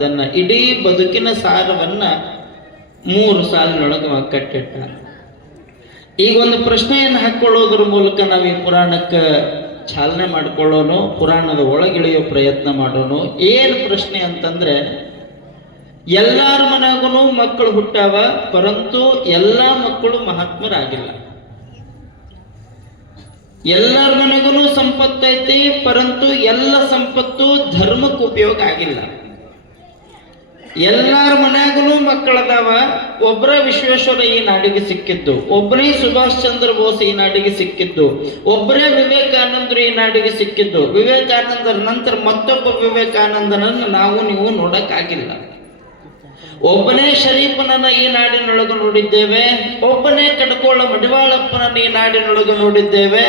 ಅದನ್ನ ಇಡೀ ಬದುಕಿನ ಸಾರವನ್ನ 3 ಸಾಲಿನೊಳಗೆ ಕಟ್ಟಿಟ್ಟ. ಈಗ ಒಂದು ಪ್ರಶ್ನೆಯನ್ನು ಹಾಕೊಳ್ಳೋದ್ರ ಮೂಲಕ ನಾವು ಈ ಪುರಾಣಕ್ಕೆ ಚಾಲನೆ ಮಾಡ್ಕೊಳ್ಳೋನು, ಪುರಾಣದ ಒಳಗಿಳಿಯೋ ಪ್ರಯತ್ನ ಮಾಡೋನು. ಏನು ಪ್ರಶ್ನೆ ಅಂತಂದ್ರೆ, ಎಲ್ಲಾರ ಮನೆಗೂ ಮಕ್ಕಳು ಹುಟ್ಟಾವ, ಪರಂತು ಎಲ್ಲ ಮಕ್ಕಳು ಮಹಾತ್ಮರಾಗಿಲ್ಲ. ಎಲ್ಲರ ಮನೆಗೂ ಸಂಪತ್ತೈತಿ, ಪರಂತು ಎಲ್ಲ ಸಂಪತ್ತು ಧರ್ಮಕ್ಕೆ ಉಪಯೋಗ ಆಗಿಲ್ಲ. ಎಲ್ಲಾರ ಮನ್ಯಾಗೂ ಮಕ್ಕಳದಾವ, ಒಬ್ಬರ ವಿಶ್ವೇಶ್ವರ ಈ ನಾಡಿಗೆ ಸಿಕ್ಕಿದ್ದು, ಒಬ್ಬರೇ ಸುಭಾಷ್ ಚಂದ್ರ ಬೋಸ್ ಈ ನಾಡಿಗೆ ಸಿಕ್ಕಿದ್ದು, ಒಬ್ಬರೇ ವಿವೇಕಾನಂದರು ಈ ನಾಡಿಗೆ ಸಿಕ್ಕಿದ್ದು. ವಿವೇಕಾನಂದರ ನಂತರ ಮತ್ತೊಬ್ಬ ವಿವೇಕಾನಂದನನ್ನು ನಾವು ನೀವು ನೋಡಕ್ಕಾಗಿಲ್ಲ. ಒಬ್ಬನೇ ಶರೀಫನನ್ನ ಈ ನಾಡಿನೊಳಗೆ ನೋಡಿದ್ದೇವೆ, ಒಬ್ಬನೇ ಕಡ್ಕೋಳ ಮಡಿವಾಳಪ್ಪನನ್ನ ಈ ನಾಡಿನೊಳಗೆ ನೋಡಿದ್ದೇವೆ,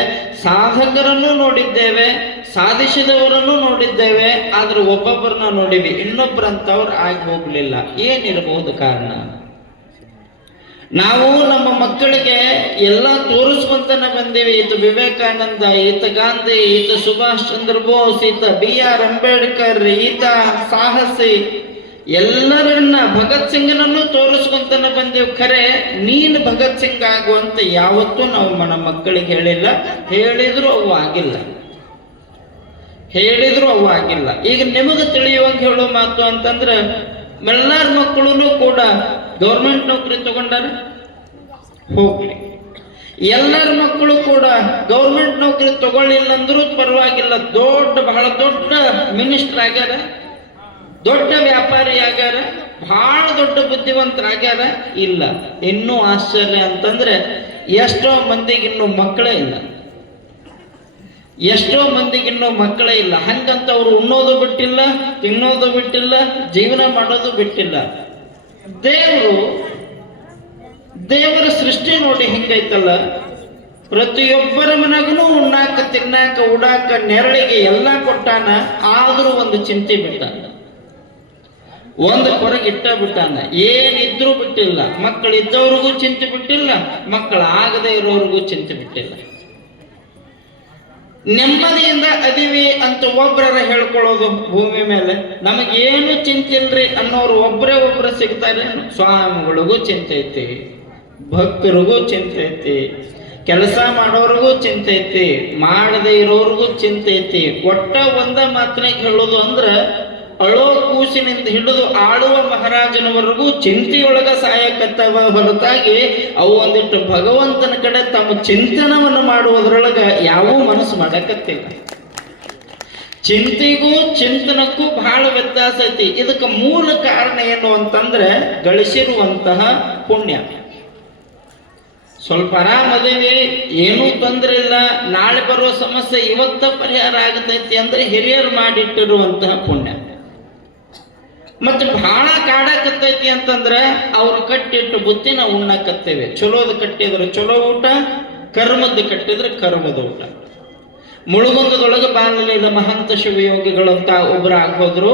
ಸಾಧಕರನ್ನು ನೋಡಿದ್ದೇವೆ, ಸಾಧಿಸಿದವರನ್ನು ನೋಡಿದ್ದೇವೆ. ಆದ್ರೆ ಒಬ್ಬೊಬ್ಬರನ್ನ ನೋಡಿವಿ, ಇನ್ನೊಬ್ಬರಂತವ್ರು ಆಗಿ ಹೋಗ್ಲಿಲ್ಲ. ಏನಿರಬಹುದು ಕಾರಣ? ನಾವು ನಮ್ಮ ಮಕ್ಕಳಿಗೆ ಎಲ್ಲ ತೋರಿಸ್ಕೊಂತಾನೆ ಬಂದೇವಿ. ಈತ ವಿವೇಕಾನಂದ, ಈತ ಗಾಂಧಿ, ಈತ ಸುಭಾಷ್ ಚಂದ್ರ ಬೋಸ್, ಈತ BR ಅಂಬೇಡ್ಕರ್, ಈತ ಸಾಹಸಿ, ಎಲ್ಲರನ್ನ ಭಗತ್ ಸಿಂಗ್ನನ್ನು ತೋರಿಸ್ಕೊಂತಾನೆ ಬಂದೇವು. ಖರೆ ನೀನು ಭಗತ್ ಸಿಂಗ್ ಆಗುವಂತ ಯಾವತ್ತೂ ನಾವು ನಮ್ಮ ಮಕ್ಕಳಿಗೆ ಹೇಳಿಲ್ಲ. ಹೇಳಿದ್ರು ಅವು ಆಗಿಲ್ಲ. ಈಗ ನಿಮಗೆ ತಿಳಿಯುವಂಗೆ ಹೇಳೋ ಮಾತು ಅಂತಂದ್ರೆ, ಎಲ್ಲಾರ ಮಕ್ಕಳು ಕೂಡ ಗೌರ್ಮೆಂಟ್ ನೌಕರಿ ತಗೊಂಡಾರ, ಹೋಗ್ಲಿ. ಎಲ್ಲರ ಮಕ್ಕಳು ಕೂಡ ಗೌರ್ಮೆಂಟ್ ನೌಕರಿ ತಗೊಳ್ಳಿಲ್ಲ ಅಂದ್ರೂ ಪರವಾಗಿಲ್ಲ, ಬಹಳ ದೊಡ್ಡ ಮಿನಿಸ್ಟರ್ ಆಗ್ಯಾರ, ದೊಡ್ಡ ವ್ಯಾಪಾರಿ ಆಗ್ಯಾರ, ಬಹಳ ದೊಡ್ಡ ಬುದ್ಧಿವಂತರಾಗ್ಯಾರ. ಇಲ್ಲ. ಇನ್ನೂ ಆಶ್ಚರ್ಯ ಅಂತಂದ್ರೆ, ಎಷ್ಟೋ ಮಂದಿಗಿನ್ನೂ ಮಕ್ಕಳೇ ಇಲ್ಲ. ಹಂಗಂತ ಅವರು ಉಣ್ಣೋದು ಬಿಟ್ಟಿಲ್ಲ, ತಿನ್ನೋದು ಬಿಟ್ಟಿಲ್ಲ, ಜೀವನ ಮಾಡೋದು ಬಿಟ್ಟಿಲ್ಲ. ದೇವರ ಸೃಷ್ಟಿ ನೋಡಿ ಹಿಂಗೈತಲ್ಲ. ಪ್ರತಿಯೊಬ್ಬರ ಮನೆಗೂ ಉಣ್ಣಾಕ, ತಿನ್ನಾಕ, ಉಡಾಕ, ನೆರಳಿಗೆ ಎಲ್ಲ ಕೊಟ್ಟಾನ. ಆದ್ರೂ ಒಂದು ಚಿಂತೆ ಬಿಟ್ಟಾನ, ಒಂದು ಹೊರಗಿಟ್ಟ ಬಿಟ್ಟಾನ. ಏನಿದ್ರೂ ಬಿಟ್ಟಿಲ್ಲ. ಮಕ್ಕಳಿದ್ದವ್ರಿಗೂ ಚಿಂತೆ ಬಿಟ್ಟಿಲ್ಲ, ಮಕ್ಕಳು ಆಗದೆ ಇರೋರಿಗೂ ಚಿಂತೆ ಬಿಟ್ಟಿಲ್ಲ. ನೆಮ್ಮದಿಯಿಂದ ಅದೀವಿ ಅಂತ ಒಬ್ಬರ ಹೇಳ್ಕೊಳ್ಳೋದು ಭೂಮಿ ಮೇಲೆ. ನಮಗೇನು ಚಿಂತೆ ಇಲ್ರಿ ಅನ್ನೋರು ಒಬ್ಬರೇ ಸಿಗ್ತಾರೆ. ಸ್ವಾಮಿಗಳಿಗೂ ಚಿಂತೆ ಐತಿ, ಭಕ್ತರಿಗೂ ಚಿಂತೆ ಐತಿ, ಕೆಲಸ ಮಾಡೋರಿಗೂ ಚಿಂತೆ ಐತಿ, ಮಾಡದೇ ಇರೋರಿಗೂ ಚಿಂತೆ ಐತಿ. ಒಟ್ಟ ಒಂದ ಮಾತನಾಗ ಹೇಳೋದು ಅಂದ್ರೆ, ಅಳೋ ಕೂಸಿನಿಂದ ಹಿಡಿದು ಆಳುವ ಮಹಾರಾಜನವರೆಗೂ ಚಿಂತೆಯೊಳಗ ಸಾಯಕತ್ತವ ಹೊರತಾಗಿ ಅವು ಒಂದಿಟ್ಟು ಭಗವಂತನ ಕಡೆ ತಮ್ಮ ಚಿಂತನವನ್ನು ಮಾಡುವುದರೊಳಗ ಯಾವ ಮನಸ್ಸು ಮಾಡಕತ್ತಿಲ್ಲ. ಚಿಂತೆಗೂ ಚಿಂತನಕ್ಕೂ ಬಹಳ ವ್ಯತ್ಯಾಸ ಐತಿ. ಇದಕ್ಕೆ ಮೂಲ ಕಾರಣ ಏನು ಅಂತಂದ್ರೆ, ಗಳಿಸಿರುವಂತಹ ಪುಣ್ಯ. ಸ್ವಲ್ಪ ಆರಾಮದೇವಿ, ಏನೂ ತೊಂದರೆ ಇಲ್ಲ, ನಾಳೆ ಬರುವ ಸಮಸ್ಯೆ ಇವತ್ತ ಪರಿಹಾರ ಆಗತೈತಿ ಅಂದ್ರೆ ಹಿರಿಯರು ಮಾಡಿಟ್ಟಿರುವಂತಹ ಪುಣ್ಯ. ಮತ್ತೆ ಬಹಳ ಕಾಡಕತ್ತೈತಿ ಅಂತಂದ್ರೆ ಅವ್ರು ಕಟ್ಟಿಟ್ಟು ಬುತ್ತಿ ನಾವು ಉಣ್ಣಕತ್ತೇವೆ. ಚಲೋದು ಕಟ್ಟಿದ್ರೆ ಚಲೋ ಊಟ, ಕರ್ಮದ್ದು ಕಟ್ಟಿದ್ರೆ ಕರ್ಮದ ಊಟ. ಮುಳುಗುಂದದೊಳಗೆ ಬಾಳಲಿಲ್ಲ ಮಹಂತ ಶಿವಯೋಗಿಗಳಂತ ಒಬ್ರು ಆಗೋದ್ರು.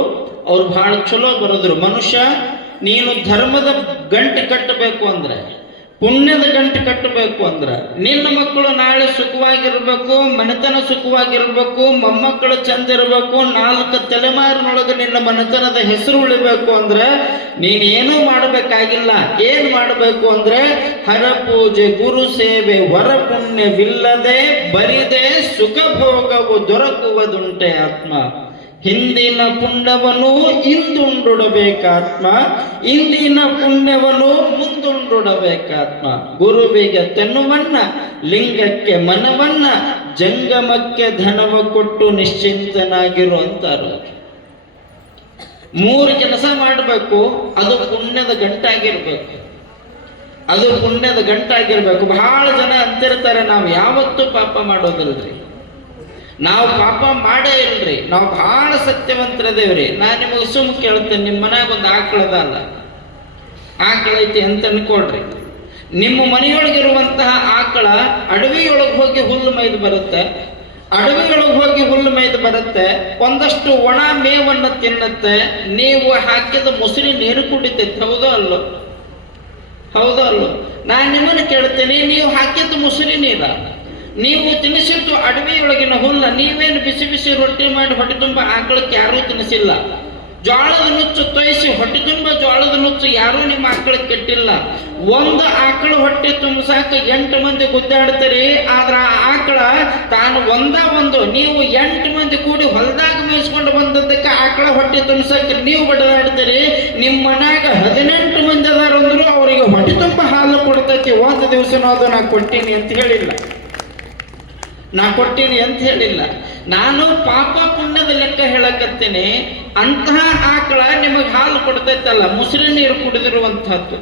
ಅವ್ರು ಬಹಳ ಚಲೋ ಬರೋದ್ರು. ಮನುಷ್ಯ, ನೀನು ಧರ್ಮದ ಗಂಟು ಕಟ್ಟಬೇಕು ಅಂದ್ರೆ, ಪುಣ್ಯದ ಗಂಟು ಕಟ್ಟಬೇಕು ಅಂದ್ರ, ನಿನ್ನ ಮಕ್ಕಳು ನಾಳೆ ಸುಖವಾಗಿರ್ಬೇಕು, ಮನೆತನ ಸುಖವಾಗಿರ್ಬೇಕು, ಮೊಮ್ಮಕ್ಕಳು ಚಂದ ಇರಬೇಕು, 4 ತಲೆಮಾರಿನೊಳಗೆ ನಿನ್ನ ಮನೆತನದ ಹೆಸರು ಉಳಿಬೇಕು ಅಂದ್ರೆ ನೀನೇನೂ ಮಾಡಬೇಕಾಗಿಲ್ಲ. ಏನ್ ಮಾಡಬೇಕು ಅಂದ್ರೆ, ಹರ ಪೂಜೆ, ಗುರು ಸೇವೆ, ವರ ಪುಣ್ಯವಿಲ್ಲದೆ ಬರಿದೆ ಸುಖ ಭೋಗವು ದೊರಕುವುದುಂಟೆ ಆತ್ಮ. ಹಿಂದಿನ ಪುಣ್ಯವನ್ನು ಇಂದುಂಡುಡಬೇಕಾತ್ಮ, ಇಂದಿನ ಪುಣ್ಯವನ್ನು ಮುಂದುಂಡುಡಬೇಕಾತ್ಮ. ಗುರುವಿಗೆ ತೆನ್ನುವನ್ನ, ಲಿಂಗಕ್ಕೆ ಮನವನ್ನ, ಜಂಗಮಕ್ಕೆ ಧನವ ಕೊಟ್ಟು ನಿಶ್ಚಿಂತನಾಗಿರು ಅಂತಾರು. 3 ಕೆಲಸ ಮಾಡಬೇಕು, ಅದು ಪುಣ್ಯದ ಗಂಟಾಗಿರ್ಬೇಕು. ಬಹಳ ಜನ ಅಂತಿರ್ತಾರೆ, ನಾವು ಯಾವತ್ತೂ ಪಾಪ ಮಾಡೋದಿಲ್ರಿ, ನಾವು ಪಾಪ ಮಾಡೇ ಇಲ್ರಿ, ನಾವು ಬಹಳ ಸತ್ಯವಂತರದೇವ್ರಿ. ನಾನು ನಿಮಗೆ ಸುಮ್ ಕೇಳ್ತೇನೆ, ನಿಮ್ಮ ಮನ್ಯಾಗ ಒಂದು ಆಕಳ ಐತಿ ಅಂತ ಅನ್ಕೊಳ್ರಿ. ನಿಮ್ಮ ಮನೆಯೊಳಗಿರುವಂತಹ ಆಕಳ ಅಡವಿಯೊಳಗೆ ಹೋಗಿ ಹುಲ್ಲು ಮೇಯ್ದು ಬರುತ್ತೆ, ಒಂದಷ್ಟು ಒಣ ಮೇವನ್ನು ತಿನ್ನುತ್ತೆ, ನೀವು ಹಾಕಿದ ಮೊಸರಿ ನೀರು ಕುಡಿತೈತೆ. ಹೌದೋ ಅಲ್ಲೋ? ನಾನು ನಿಮ್ಮನ್ನು ಕೇಳ್ತೇನೆ, ನೀವು ಹಾಕಿದ ಮೊಸರಿ ನೀರ, ನೀವು ತಿನ್ನಿಸಿದ್ದು ಅಡವಿಯೊಳಗಿನ ಹುಲ್ಲ, ನೀವೇನು ಬಿಸಿ ಬಿಸಿ ರೊಟ್ಟಿ ಮಾಡಿ ಹೊಟ್ಟೆ ತುಂಬ ಆಕಳಕ್ಕೆ ಯಾರೂ ತಿನ್ನಿಸಿಲ್ಲ. ಜೋಳದ ನುಚ್ಚು ತೊಯಿಸಿ ಹೊಟ್ಟೆ ತುಂಬ ಜೋಳದ ನುಚ್ಚು ಯಾರೂ ನಿಮ್ಮ ಆಕಳಿಗೆ ಕೆಟ್ಟಿಲ್ಲ. ಒಂದು ಆಕಳು ಹೊಟ್ಟೆ ತುಂಬಸಾಕ 8 ಮಂದಿ ಗುದ್ದಾಡ್ತೀರಿ. ಆದ್ರ ಆ ಆಕಳ ತಾನು ಒಂದು ನೀವು 8 ಮಂದಿ ಕೂಡಿ ಹೊಲದಾಗ ಮೇಯಿಸ್ಕೊಂಡು ಬಂದದ್ದಕ್ಕೆ ಆಕಳ ಹೊಟ್ಟೆ ತುಂಬಸಾಕ ನೀವು ಬಡದಾಡ್ತೀರಿ. ನಿಮ್ಮ ಮನ್ಯಾಗ 18 ಮಂದಿ ಅದಾರ ಅಂದ್ರು ಅವರಿಗೆ ಹೊಟ್ಟೆ ತುಂಬ ಹಾಲು ಕೊಡ್ತೈತಿ. ಒಂದು ದಿವಸನೂ ಅದು ನಾ ಕೊಟ್ಟೀನಿ ಅಂತ ಹೇಳಿಲ್ಲ. ನಾನು ಪಾಪ ಪುಣ್ಯದ ಲೆಕ್ಕ ಹೇಳಕತ್ತೇನೆ. ಅಂತಹ ಆಕಳ ನಿಮಗೆ ಹಾಲು ಕೊಡ್ತೈತಲ್ಲ, ಮುಸುರಿ ನೀರು ಕುಡಿದಿರುವಂತಹದ್ದು.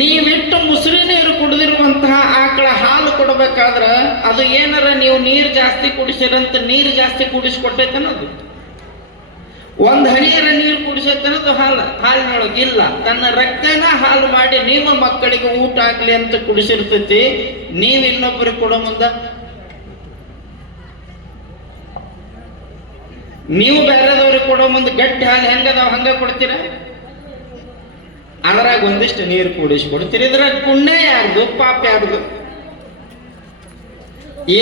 ನೀವಿಟ್ಟು ಮುಸುರಿ ನೀರು ಕುಡಿದಿರುವಂತಹ ಆಕಳ ಹಾಲು ಕೊಡಬೇಕಾದ್ರ ಅದು ಏನಾರ ನೀವು ನೀರು ಜಾಸ್ತಿ ಕುಡಿಸಿರಂತ ನೀರು ಜಾಸ್ತಿ ಕುಡಿಸ್ಕೊಟ್ಟೈತನ್ನೋದು. ಒಂದು ಹನಿಯರ ನೀರು ಕುಡಿಸೈತನ್ನೋದು ಹಾಲಿನೊಳಗೆ ಇಲ್ಲ. ತನ್ನ ರಕ್ತನ ಹಾಲು ಮಾಡಿ ನಿಮ್ಮ ಮಕ್ಕಳಿಗೆ ಊಟ ಆಗ್ಲಿ ಅಂತ ಕುಡಿಸಿರ್ತೈತಿ. ನೀವು ಇನ್ನೊಬ್ಬರಿಗೆ ಕೊಡೋ ಮುಂದ ನೀವು ಬೇರೆದವ್ರಿಗೆ ಕೊಡೋ ಮುಂದೆ ಗಟ್ಟಿ ಹಾಲು ಹೆಂಗದಾವ ಹಂಗ ಕೊಡ್ತೀರ? ಅದ್ರಾಗ ಒಂದಿಷ್ಟು ನೀರು ಕೂಡಿಸಿ ಕೊಡ್ತೀರಿ. ಇದ್ರಾಗ ಪುಣ್ಯ ಯಾರ್ದು, ಪಾಪ ಯಾರ್ದು?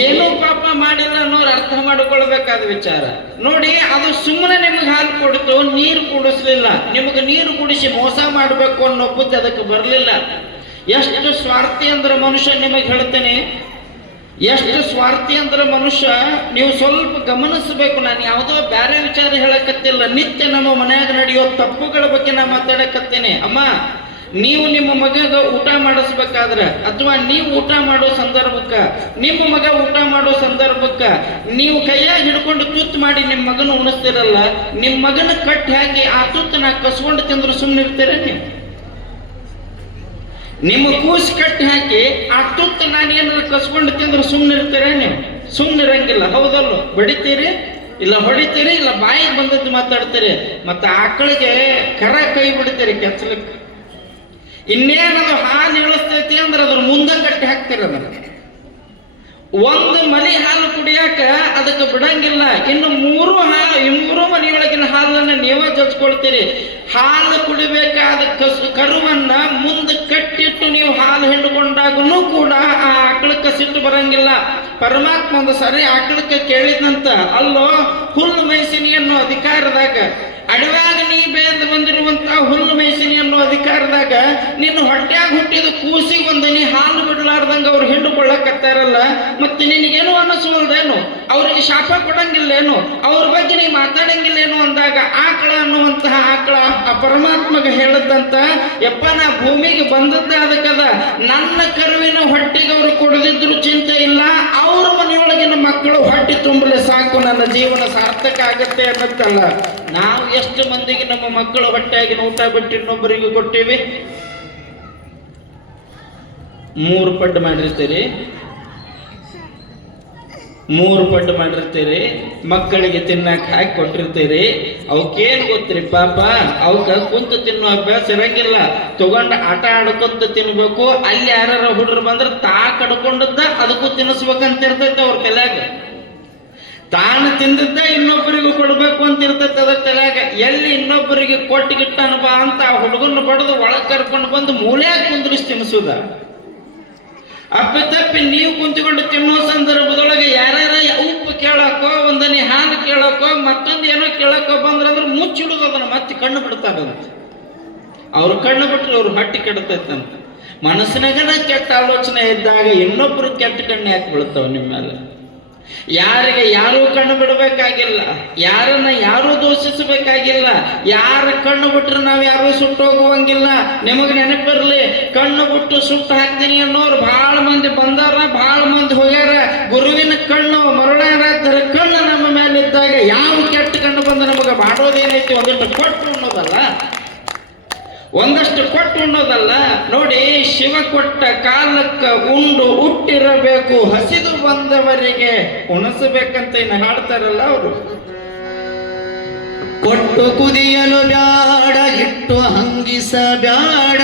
ಏನೂ ಪಾಪ ಮಾಡಿಲ್ಲ ಅನ್ನೋರು ಅರ್ಥ ಮಾಡಿಕೊಳ್ಬೇಕಾದ ವಿಚಾರ ನೋಡಿ. ಅದು ಸುಮ್ಮನೆ ನಿಮಗೆ ಹಾಲು ಕೊಡ್ತು, ನೀರು ಕುಡಿಸ್ಲಿಲ್ಲ. ನಿಮಗೆ ನೀರು ಕುಡಿಸಿ ಮೋಸ ಮಾಡಬೇಕು ಅನ್ನೋ ಬುದ್ಧಿ ಅದಕ್ಕೆ ಬರಲಿಲ್ಲ. ಎಷ್ಟು ಸ್ವಾರ್ಥಿ ಅಂದ್ರೆ ಮನುಷ್ಯ, ನಿಮಗೆ ಹೇಳ್ತೇನೆ, ಎಷ್ಟು ಸ್ವಾರ್ಥಿ ಅಂದ್ರೆ ಮನುಷ್ಯ. ನೀವು ಸ್ವಲ್ಪ ಗಮನಿಸಬೇಕು. ನಾನು ಯಾವುದೋ ಬೇರೆ ವಿಚಾರ ಹೇಳಕತ್ತಿಲ್ಲ. ನಿತ್ಯ ನಮ್ಮ ಮನ್ಯಾಗ ನಡೆಯೋ ತಪ್ಪುಗಳ ಬಗ್ಗೆ ನಾ ಮಾತಾಡಕತ್ತೇನೆ. ಅಮ್ಮ, ನೀವು ನಿಮ್ಮ ಮಗಗ ಊಟ ಮಾಡಿಸ್ಬೇಕಾದ್ರೆ ಅಥವಾ ನೀವು ಊಟ ಮಾಡೋ ಸಂದರ್ಭಕ್ಕ, ನಿಮ್ಮ ಮಗ ಊಟ ಮಾಡೋ ಸಂದರ್ಭಕ್ಕ ನೀವು ಕೈಯಾಗ ಹಿಡ್ಕೊಂಡು ತುತ್ತು ಮಾಡಿ ನಿಮ್ಮ ಮಗನ ಉಣಿಸ್ತಿರಲ್ಲ, ನಿಮ್ಮ ಮಗನ ಕಟ್ಟಿ ಹಾಕಿ ಆ ತುತ್ತನ ಕಸ್ಕೊಂಡು ತಿಂದ್ರು ಸುಮ್ಮನೆ ಇರ್ತೀರ ನೀವು? ನಿಮ್ಮ ಕೂಸು ಕಟ್ಟಿ ಹಾಕಿ ಆ ತುತ್ತು ನಾನೇನಾದ್ರು ಕಸ್ಕೊಂಡು ತಿಂದ್ರೆ ಸುಮ್ಮನೆ ಇರ್ತೀರ ನೀವು? ಸುಮ್ಮನೆ ಇರಂಗಿಲ್ಲ, ಹೌದಲ್ಲ? ಬಡಿತೀರಿ, ಇಲ್ಲ ಹೊಡಿತೀರಿ, ಇಲ್ಲ ಬಾಯಿಗೆ ಬಂದದ್ದು ಮಾತಾಡ್ತೀರಿ. ಮತ್ತೆ ಆಕಳಿಗೆ ಕರ ಕೈ ಬಿಡ್ತೀರಿ ಕೆಚ್ಚಲಕ್ಕೆ. ಇನ್ನೇನದು ಹಾಲು ಇಳಿಸ್ತೈತಿ ಅಂದ್ರೆ ಅದ್ರ ಮುಂದೆ ಕಟ್ಟಿ ಹಾಕ್ತೀರಿ. ಅದನ್ನ ಒಂದು ಮಲಿ ಹಾಲು ಕುಡಿಯಾಕ ಅದಕ್ಕೆ ಬಿಡಂಗಿಲ್ಲ. ಇನ್ನು ಮೂರು ಮನೆಯೊಳಗಿನ ಹಾಲನ್ನ ನೀವೇ ಜಜ್ಕೊಳ್ತೀರಿ. ಹಾಲು ಕುಡಿಬೇಕಾದ ಕರುವನ್ನ ಮುಂದೆ ಕಟ್ಟಿಟ್ಟು ನೀವು ಹಾಲು ಹಿಂಡ್ಕೊಂಡಾಗೂ ಕೂಡ ಆ ಆಕಳಕ್ಕೆ ಸಿಟ್ಟು ಬರಂಗಿಲ್ಲ. ಪರಮಾತ್ಮ ಒಂದು ಸರಿ ಆಕಳಕ್ಕೆ ಕೇಳಿದಂತ, ಅಲ್ಲೋ ಹುಲ್ಲು ಮೇಯ್ಸಿನಿ ಅನ್ನೋ ಅಧಿಕಾರದಾಗ, ಅಡವ್ಯಾಗ ನೀ ಬೇದ ಬಂದಿರುವಂತ ಹುಲ್ಲು ಮೇಯ್ಸಿನಿ ಅನ್ನೋ ಅಧಿಕಾರದಾಗ ನಿನ್ನ ಹೊಟ್ಟ್ಯಾಗ ಹುಟ್ಟಿದ ಕೂಸಿಗೆ ಒಂದು ನೀ ಹಾಲು ಬಿಡ್ಲಾರ್ದಂಗ ಅವ್ರು ಹಿಂಡುಕೊಳ್ಳಕತ್ತಾರಲ್ಲ, ಮತ್ತೆ ನಿನಗೇನು ಅನ್ನಿಸುವಲ್ದೇನು? ಅವ್ರಿಗೆ ಶಾಪ ಕೊಡಂಗಿಲ್ಲೇನು? ಅವ್ರ ಬಗ್ಗೆ ನೀ ಮಾತಾಡಂಗಿಲ್ಲೇನು ಅಂದಾಗ ಆಕಳ ಅನ್ನುವಂತಹ ಆಕಳ ಆ ಪರಮಾತ್ಮಗೆ ಹೇಳದಂತ, ಯಪ್ಪ ನಾ ಭೂಮಿಗೆ ಬಂದದ್ದೇ ಅದಕ್ಕದ, ನನ್ನ ಕರುವಿನ ಹೊಟ್ಟಿಗೆ ಅವರು ಕೊಡದಿದ್ರು ಚಿಂತೆ ಇಲ್ಲ, ಅವ್ರ ಮನೆಯೊಳಗಿನ ಮಕ್ಕಳು ಹೊಟ್ಟೆ ತುಂಬಲೆ ಸಾಕು, ನನ್ನ ಜೀವನ ಸಾರ್ಥಕ ಆಗತ್ತೆ ಅನ್ನತ್ತಲ್ಲ. ನಾವು ಎಷ್ಟು ಮಂದಿಗೆ ನಮ್ಮ ಮಕ್ಕಳು ಹೊಟ್ಟೆಯಾಗಿನ ಊಟ ಬಿಟ್ಟು ಇನ್ನೊಬ್ಬರಿಗೆ ಕೊಟ್ಟೇವಿ? 3 ಪಟ್ಟು ಮಾಡಿರ್ತೀರಿ, 3 ಪಟ್ಟು ಮಾಡಿರ್ತೀರಿ. ಮಕ್ಕಳಿಗೆ ತಿನ್ನಕ್ಕೆ ಹಾಕಿ ಕೊಟ್ಟಿರ್ತೀರಿ. ಅವಕ್ಕೇನು ಗೊತ್ತಿರಿ ಪಾಪ, ಅವಕ್ಕ ಕುಂತು ತಿನ್ನೋ ಅಭ್ಯಾಸ ಇರಂಗಿಲ್ಲ. ತಗೊಂಡು ಆಟ ಆಡ್ಕೊಂತ ತಿನ್ಬೇಕು. ಅಲ್ಲಿ ಯಾರ ಹುಡುಗರು ಬಂದ್ರೆ ತಾ ಕಡ್ಕೊಂಡದ್ದ ಅದಕ್ಕೂ ತಿನ್ನಿಸ್ಬೇಕಂತ ಇರ್ತೈತೆ ಅವ್ರ ತಲೆಯಾಗ. ತಾನು ತಿಂದದ್ದ ಇನ್ನೊಬ್ಬರಿಗೂ ಕೊಡ್ಬೇಕು ಅಂತ ಇರ್ತೈತೆ ಅದ್ರ ತಲೆಯಾಗ. ಎಲ್ಲಿ ಇನ್ನೊಬ್ಬರಿಗೆ ಕೊಟ್ಟಿಗಿಟ್ಟನಪ್ಪ ಅಂತ ಆ ಹುಡುಗನ ಬಡದು ಒಳಗೆ ಕರ್ಕೊಂಡು ಬಂದು ಮೂಲ್ಯಾಗ ಕುಂದ್ರಿಸಿ ತಿನ್ನಿಸುದ. ಅಪ್ಪಿತಪ್ಪಿ ನೀವು ಕುಂತ್ಕೊಂಡು ತಿನ್ನೋ ಸಂದರ್ಭದೊಳಗೆ ಯಾರ್ಯಾರ ಉಪ್ಪು ಕೇಳಕ್ಕೋ, ಒಂದನಿ ಹಾಲು ಕೇಳಕ್ಕೋ, ಮತ್ತೊಂದು ಏನೋ ಕೇಳಕ್ಕೋ ಬಂದ್ರಂದ್ರೆ ಮುಚ್ಚಿಡುದು ಅದನ್ನ ಮತ್ತೆ ಕಣ್ಣು ಬಿಡ್ತಾರಂತ. ಅವ್ರು ಕಣ್ಣು ಬಿಟ್ರೆ ಅವ್ರು ಹೊಟ್ಟೆ ಕೆಡ್ತೈತಂತ. ಮನಸ್ಸಿನಾಗನ ಕೆಟ್ಟ ಆಲೋಚನೆ ಇದ್ದಾಗ ಇನ್ನೊಬ್ರು ಕೆಟ್ಟ ಕಣ್ಣು ಯಾಕೆ ಬೀಳ್ತಾವ ನಿಮ್ಮ ಮೇಲೆ? ಯಾರಿಗೆ ಯಾರೂ ಕಣ್ಣು ಬಿಡಬೇಕಾಗಿಲ್ಲ, ಯಾರನ್ನ ಯಾರೂ ದೂಷಿಸಬೇಕಾಗಿಲ್ಲ. ಯಾರ ಕಣ್ಣು ಬಿಟ್ರೆ ನಾವು ಯಾರೂ ಸುಟ್ಟು ಹೋಗುವಂಗಿಲ್ಲ. ನಿಮಗೆ ನೆನಪಿರ್ಲಿ, ಕಣ್ಣು ಬಿಟ್ಟು ಸುಟ್ಟು ಹಾಕ್ತೀನಿ ಅನ್ನೋರು ಬಹಳ ಮಂದಿ ಬಂದಾರ, ಬಹಳ ಮಂದಿ ಹೋಗ್ಯಾರ. ಗುರುವಿನ ಕಣ್ಣು ಮರುಳಾರ ಕಣ್ಣು ನಮ್ಮ ಮೇಲಿದ್ದಾಗ ಯಾವ ಕೆಟ್ಟ ಕಣ್ಣು ಬಂದು ನಮಗೆ ಮಾಡೋದೇನೈತಿ? ಒಂದಿಷ್ಟು ಕೊಟ್ಟು ಅನ್ನೋದಲ್ಲ, ಒಂದಷ್ಟು ಕೊಟ್ಟು ಉಣ್ಣೋದಲ್ಲ. ನೋಡಿ, ಶಿವ ಕೊಟ್ಟ ಕಾಲಕ್ಕ ಉಂಡು ಹುಟ್ಟಿರಬೇಕು, ಹಸಿದು ಬಂದವರಿಗೆ ಉಣಿಸಬೇಕಂತ ಇನ್ನು ಹಾಡ್ತಾರಲ್ಲ ಅವರು. ಕೊಟ್ಟು ಕುದಿಯಲು ಬ್ಯಾಡ, ಇಟ್ಟು ಹಂಗಿಸ ಬ್ಯಾಡ,